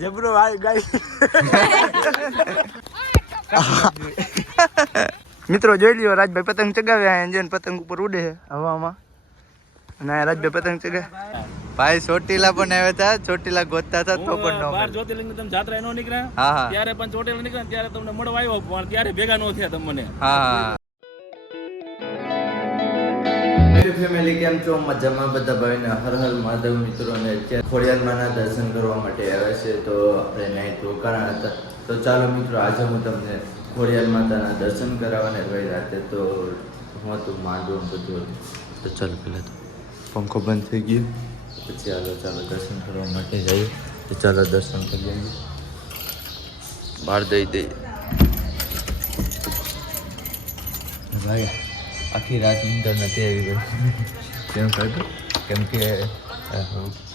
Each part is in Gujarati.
જબરો આ ગાય મિત્રો જોઈ લ્યો રાજભાઈ પતંગ ચગાવે આ એન્જિન પતંગ ઉપર ઉડે છે હવામાં. અને આ રાજભાઈ પતંગ ચગાવ્યા ભાઈ ચોટીલા પણ આવ્યા હતા ચોટીલા ગોતતા હતા તો પણ નો બાર. જ્યોતિર્લિંગ તમે જાત્રા નો નીકળ્યા? હા હા. ત્યારે પણ ચોટીલા નીકળ્યા ત્યારે તમને મળવા આવ્યો પણ ત્યારે ભેગા નો થયા તમને. હા. હા ફેમિલી કેમ છો? મજામાં બધા ભાઈને? હર હર મહાદેવ મિત્રોને ખોડિયારમાંના દર્શન કરવા માટે આવે છે, તો આપણે નહીં તો કારણ હતા. તો ચાલો મિત્રો, આજે હું તમને ખોડિયાર માતાના દર્શન કરાવવાને ભાઈ રાતે તો હું હતું માંડવું બધું તો ચાલો પહેલાં તો પંખો બંધ થઈ ગયો. પછી ચાલો ચાલો દર્શન કરવા માટે જઈએ. તો ચાલો દર્શન કરી લઈએ. બહાર દઈ દઈએ ભાઈ આખી રાત નીંદર નથી આવી ગઈ. તેમ કહ્યું કેમ કે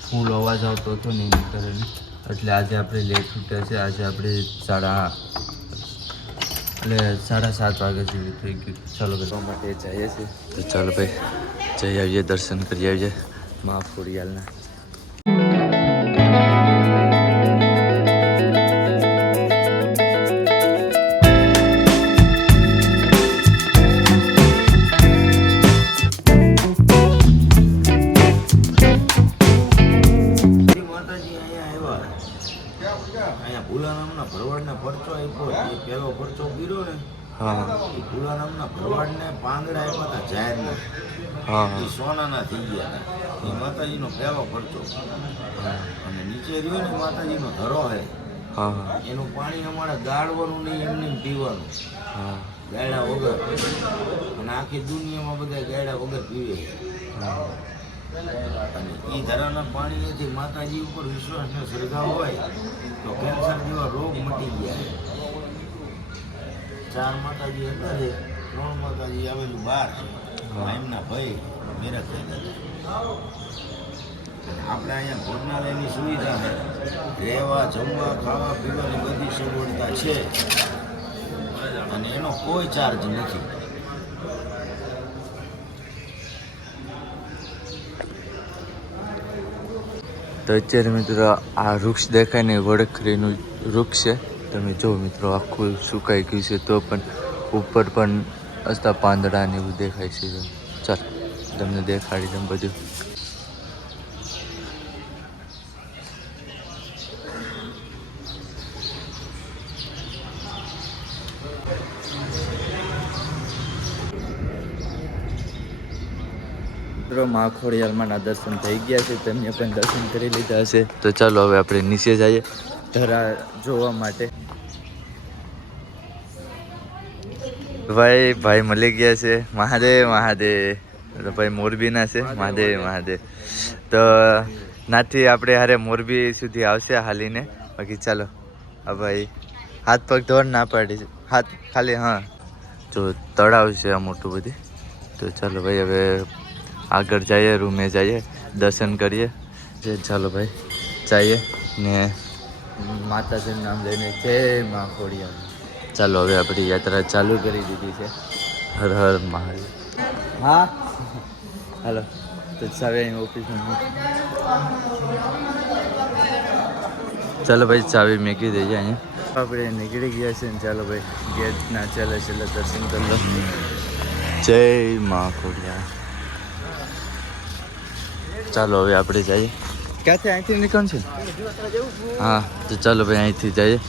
ફૂલ અવાજ આવતો હતો ને નીંદરની એટલે આજે આપણે લેટ ઉઠ્યા છે. આજે આપણે સાડા એટલે સાડા સાત વાગ્યા જેવી થઈ ગયું. ચાલો કરવા માટે જઈએ છીએ. તો ચાલો ભાઈ જઈ આવીએ દર્શન કરી આવીએ. મા ખોડિયાલના એ ભૂલા નામના ભરવાડને પાંદડા આપ્યા હતા જાહેરના એ સોનાના થઈ ગયા હતા. એ માતાજીનો પહેલો પરચો અને નીચે રહ્યો ને માતાજીનો ધરો હા. એનું પાણી અમારે ગાળવાનું નહીં એમને પીવાનું. ગાયડા વગર. અને આખી દુનિયામાં બધા ગાયડા વગર પીવે અને એ ધરાના પાણીથી માતાજી ઉપર વિશ્વાસનો સળગાવ હોય તો કેન્સર જેવા રોગ મટી ગયા ચાર માતાજી છે ત્રણ માતાજી આવેલું બહાર છે. એમના ભાઈ મેરા ગયા આપણે અહીંયા ભોજનાલયની સુવિધા છે. રહેવા જમવા ખાવા પીવાની બધી સગવડતા છે. અને એનો કોઈ ચાર્જ નથી. તો અત્યારે મિત્રો આ વૃક્ષ દેખાય ને વડખરીનું વૃક્ષ છે. તમે જો મિત્રો, આખું સુકાઈ ગયું છે તો પણ ઉપર પણ હસતા પાંદડા ને એવું દેખાય છે. ચાલ, તમને દેખાડી દઉં બધું. મિત્રો, મા ખોડિયાલમાંના દર્શન થઈ ગયા છે. તેમને પણ દર્શન કરી લીધા હશે તો ચાલો હવે આપણે નીચે જઈએ. ધરા જોવા માટે. ભાઈ ભાઈ મળી ગયા છે. મહાદેવ મહાદેવ. તો ભાઈ મોરબીના છે. મહાદેવ મહાદેવ તો નાથી આપણે હારે મોરબી સુધી આવશે હાલીને. બાકી ચાલો આ ભાઈ હાથ પગ ધોર ના પાડી હાથ ખાલી હા. જો તળાવ છે આ મોટું બધી. તો ચાલો ભાઈ હવે આગળ જઈએ રૂમે જઈએ દર્શન કરીએ. જે ચાલો ભાઈ જઈએ ને માતાજીનું નામ લઈને જય મા ખોડિયાર. ચાલો, હવે આપણી યાત્રા ચાલુ કરી દીધી છે. હર હર મહાદેવ. હા? હાલો, તો ચાવી ઓફિસમાં ચાલો ભાઈ, ચાવી મેકી દઈએ અહીંયા. આપણે નીકળી ગયા છે ને, ચાલો ભાઈ, ગેટના ચાલે છેલ્લે દર્શન કરી લો. જય મા ખોડિયા. ચાલો, હવે આપણે જઈએ. ક્યાંથી? અહીંથી નીકળશે હા, તો ચાલો ભાઈ, અહીંથી જઈએ.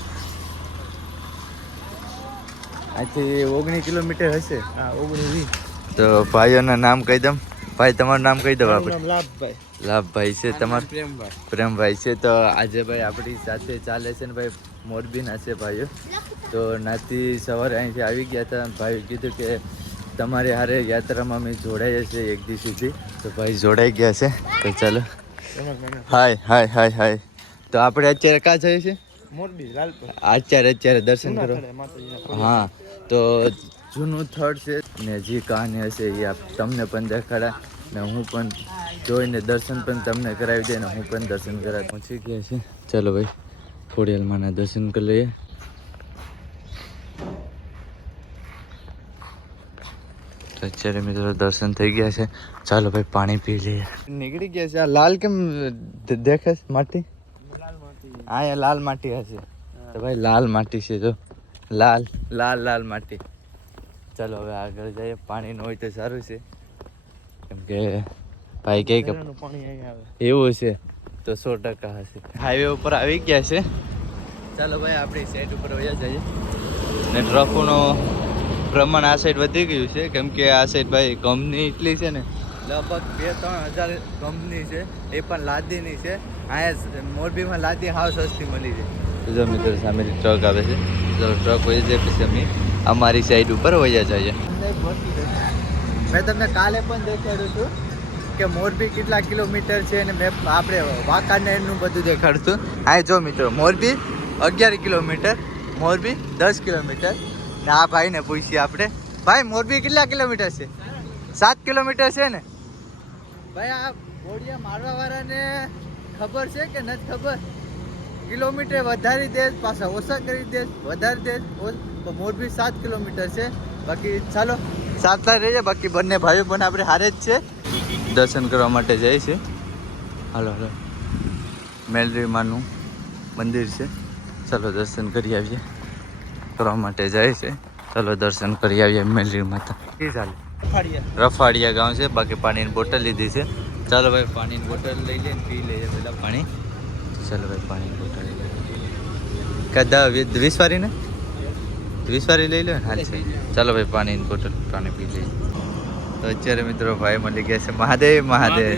અહીંથી ઓગણીસ કિલોમીટર હશે. હા ઓગણી તો ભાઈઓના નામ કહી દઉં. ભાઈ તમારું નામ કહી દઉં આપણે? લાભભાઈ. લાભભાઈ છે તમારું? પ્રેમભાઈ. પ્રેમભાઈ છે. તો આજે ભાઈ આપણી સાથે ચાલે છે ને ભાઈ મોરબીના છે ભાઈઓ. તો નાથી સવારે અહીંથી આવી ગયા હતા. ભાઈ કીધું કે તમારી હારે યાત્રામાં અમે જોડાઈએ છીએ એક દી સુધી. તો ભાઈ જોડાઈ ગયા છે. તો ચાલો. હાય હાય હાય હાય. તો આપણે અત્યારે કાં જઈએ છીએ? મોરબી લાલપુર. અત્યારે અત્યારે દર્શન કરો હા. તો જૂનું થર્ડ છે ને જે કહાની હશે એ આપ તમને પણ દેખાડા. ને હું પણ જોઈને દર્શન પણ તમને કરાવી દે ને હું પણ દર્શન કરાવી પહોંચી ગયા છે. ચાલો ભાઈ ખોડિયાલમાંના દર્શન કરી લઈએ. તો અત્યારે મિત્રો દર્શન થઈ ગયા છે. ચાલો ભાઈ પાણી પી લઈએ. નીકળી ગયા છે. આ લાલ કેમ દે- દેખાય છે? માટી? અહીંયા લાલ માટી હશે. તો ભાઈ લાલ માટી છે જો. લાલ. લાલ લાલ માટી. ચાલો હવે આગળ જઈએ. પાણી ન હોય તો સારું છે. કેમ કે ભાઈ કે કે પાણી આવે. એવું છે તો સો ટકા હશે. હાઈવે ઉપર આવી ગયા છે. ચાલો ભાઈ આપણી સાઈડ ઉપર વયા જઈએ. ને ટ્રકોનો પ્રમાણ આ સાઈડ વધી ગયું છે. કેમ કે આ સાઈડ ભાઈ કંપની એટલી છે ને લગભગ બે ત્રણ હજાર કંપની છે. એ પણ લાદીની છે. અહીંયા મોરબીમાં લાદી હાવ સસ્તી મળી છે. જો મિત્રો સામેથી ટ્રક આવે છે. તો ટ્રક હોય છે પછી અમે અમારી સાઈડ ઉપર વયા જઈએ. મેં તમને કાલે પણ દેખાડ્યું હતું કે મોરબી કેટલા કિલોમીટર છે અને મેં આપણે વાંકાનેરનું બધું દેખાડતું. હા જો મિત્રો મોરબી અગિયાર કિલોમીટર મોરબી દસ કિલોમીટર. ને આ ભાઈને પૂછીએ આપણે ભાઈ મોરબી કેટલા કિલોમીટર છે? સાત કિલોમીટર છે ને? ભાઈ આ બોડિયા મારવા વાળાને ખબર છે કે નથી ખબર? કિલોમીટર વધારી દે પાછા ઓછા કરી દે વધારી દે. મોરબી સાત કિલોમીટર છે. બાકી ચાલો સાતલા રહીએ બાકી બંને ભાઈઓ પણ આપણે હારે જ છે. દર્શન કરવા માટે જાય છે. હાલો હાલો. મેલરીમાનું મંદિર છે. ચાલો દર્શન કરી આવીએ. કરવા માટે જાય છે. ચાલો દર્શન કરી આવીએ મેલરી માતા. કી ચાલે. રફાડિયા ગામ છે. બાકી પાણીની બોટલ લીધી છે. ચાલો ભાઈ પાણીની બોટલ લઈ લઈએ ને પી લઈએ પેલા પાણી. ચાલો ભાઈ પાણીની બોટલ કદા વીસ વાળી ને વીસ વાળી લઈ લો ને? હાલ છે. ચાલો ભાઈ પાણીની બોટલ પાણી પી લઈએ. તો અત્યારે મિત્રો ભાઈ મળી ગયા છે મહાદેવ મહાદેવ.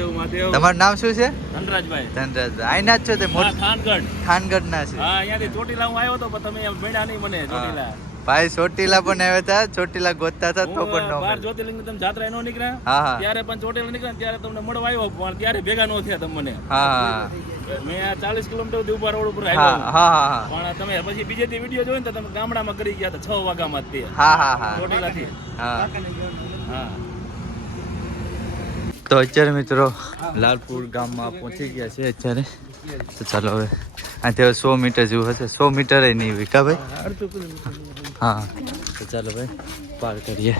તમારું નામ શું છે? ધનરાજભાઈ. ધનરાજ આઈના જ છો તે ખાનગઢ થાનગઢ. ના છે. હા અહીંયાથી ચોટીલા હું આવ્યો હતો પણ તમે એમ મળ્યા નહીં મને ચોટીલા. ભાઈ ચોટીલા પણ આવ્યા હતા ચોટીલા ગોતતા હતા તો પણ નો બાર. જ્યોતિર્લિંગ તમે જાત્રા નો નીકળ્યા? હા હા. ત્યારે પણ ચોટીલા નીકળ્યા ત્યારે તમને મળવા આવ્યો પણ ત્યારે ભેગા નો થયા તમને હા હા મેં આ ચાલીસ કિલોમીટર સુધી ઊભા રોડ ઉપર આવ્યો હા હા પણ તમે પછી બીજે તે વીડિયો જોઈ ને તો તમે ગામડામાં કરી ગયા હતા છ વાગ્યામાં માં તે. હા હા હા. ચોટીલાથી. હા. હા. તો અત્યારે મિત્રો લાલપુર ગામમાં પહોંચી ગયા છે અત્યારે. તો ચાલો હવે આ સો મીટર જેવું હશે. સો મીટર નહીં વિકાભાઈ? હા. તો ચાલો ભાઈ પાર કરીએ.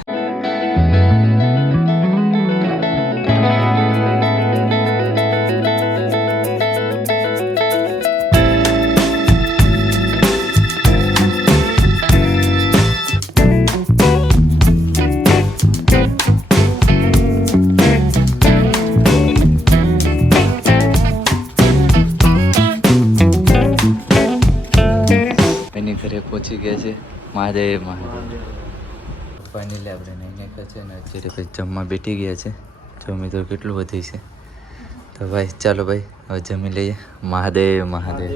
એની ઘરે પહોંચી ગયા છે. મહાદેવ મહાદેવ. ફાઇનલી આપણે નહીં નાખ્યા છે ને અત્યારે ભાઈ જમવા બેઠી ગયા છે. જમી તો કેટલું વધી છે. તો ભાઈ ચાલો ભાઈ હવે જમી લઈએ. મહાદેવ મહાદેવ.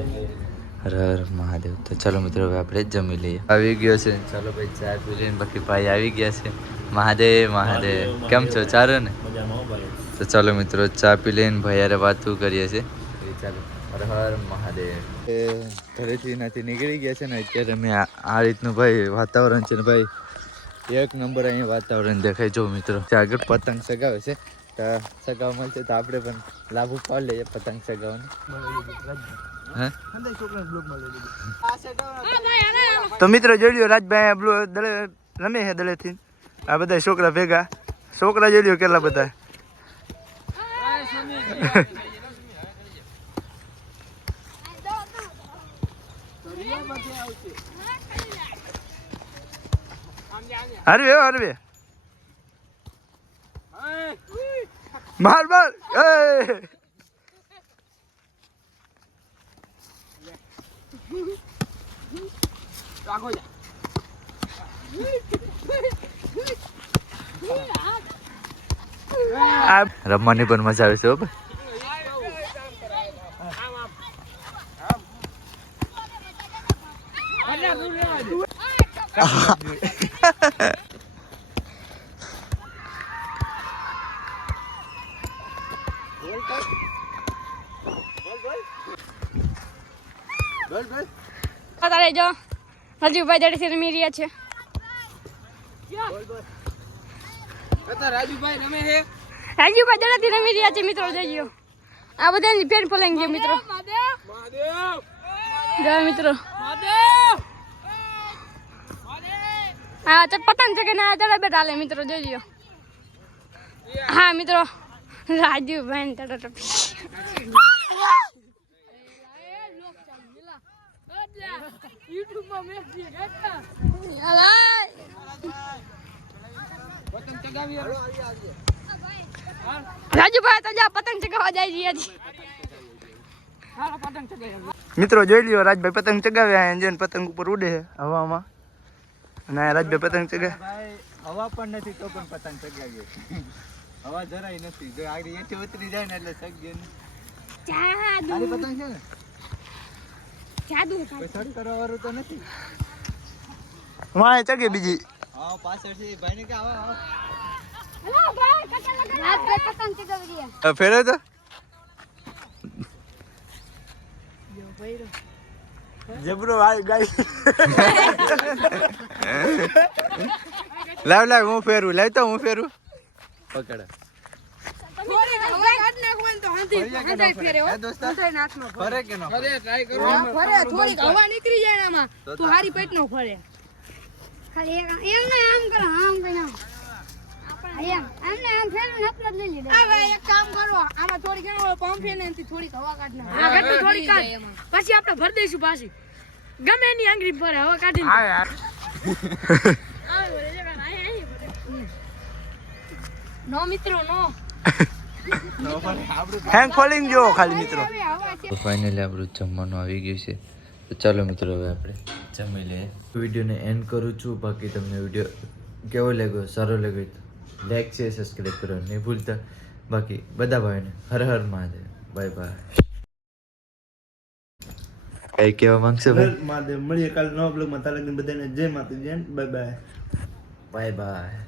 હર હર મહાદેવ. તો ચાલો મિત્રો હવે આપણે જમી લઈએ. આવી ગયો છે. ચાલો ભાઈ ચા પી લઈને બાકી ભાઈ આવી ગયા છે. મહાદેવ મહાદેવ. કેમ છો? ચાલો ને. તો ચાલો મિત્રો ચા પી લઈને ભાઈ યારે વાતું કરીએ છીએ. ચાલો. હર મહાદેવ. એ નીકળી ગયા છે ને, અત્યારે મેં આ રીતનું ભાઈ વાતાવરણ છે ને ભાઈ, એક નંબર અહીંયા વાતાવરણ દેખાય જો મિત્રો. આગળ પતંગ સગાવે છે સગાવ મળશે તો આપણે પણ લાભ ઉપાડી લઈએ પતંગ સગાવવાનો. તો મિત્રો જોઈ લ્યો, રાજભાઈ બ્લુ દળે રમે છે દળેથી. આ બધા છોકરા ભેગા. છોકરા જોઈ કેટલા બધા. હરવે હરવે માર માર. રમવાની પણ મજા આવે છે ભાઈ. તારે જો હજુભાઈ દડથી રમી રહ્યા છે. રાજુભાઈ દડથી રમી રહ્યા છે મિત્રો જોઈજો આ બધાની ફેર ફોલાઈ છે મિત્રો. જો મિત્રો. હા તો પતંગ છે કે ના ચડે બેટા લે મિત્રો જોઈજો હા મિત્રો. રાજુભાઈ તડા ટપી યુટ્યુબમાં રાજુભાઈ તો જા પતંગ ચગાવવા જાય છે મિત્રો જોઈ લ્યો રાજભાઈ પતંગ ચગાવ્યા પતંગ ઉપર ઉડે હવામાં. અને આ રાજભાઈ પતંગ ચગે ભાઈ હવા પણ નથી તો પણ પતંગ ચગાવીએ. હવા જરાય નથી. જો આગળ એથી ઉતરી જાય ને એટલે ચગીએ ને. જાદુ. પતંગ છે ને? જાદુ કોઈ સડ કરવા વાળું તો નથી? વાય ચગે બીજી? હા પાછળથી ભાઈ ને કે આવો આવો. ફેરો તો? જબરો વાય ગાય લાવ લાવ હું ફેરું. લાવ તો હું ફેરું. પકડ. થોડી હવા કાઢ નાખવાની તો હાંધી હાંધાય ફેરે હો હે દોસ્તા હાંધાય નાથનો ફરે ફરે કે ન ફરે? ફરે થોડીક હવા નીકળી જાય ને આમાં તું હારી પેટ નો ફરે. ખાલી એમ ને આમ કરો આમ કઈ નામ એમ. એમને આમ ફેરવીને હાથમાં લઈ લીધા. હવે એક કામ કરો આમાં થોડીક એનો પંપ એનાથી થોડીક હવા કાઢ નાખો હા કાઢી થોડીક કાઢ પછી આપણે ભરી દઈશું પાછી. ગમે એની આંગળી ફરે હવા હા યાર. નો મિત્રો નો. હેંગ ખોલીને જો ખાલી મિત્રો. ફાઇનલી આપણું જમવાનું આવી ગયું છે. તો ચાલો મિત્રો હવે આપણે જમી લઈએ. વિડીયોને એન્ડ કરું છું. બાકી તમને વીડિયો કેવો લાગ્યો? સારો લાગ્યો તો. લાઈક છે સબસ્ક્રાઈબ કરવાનું નહીં ભૂલતા. બાકી બધા ભાઈને હર હર મહાદેવ. બાય બાય કઈ કહેવા માંગશો ભાઈ? મહાદેવ. મળીએ કાલે નવા બ્લોગમાં તારા બધાને જય માતાજી બાય બાય બાય બાય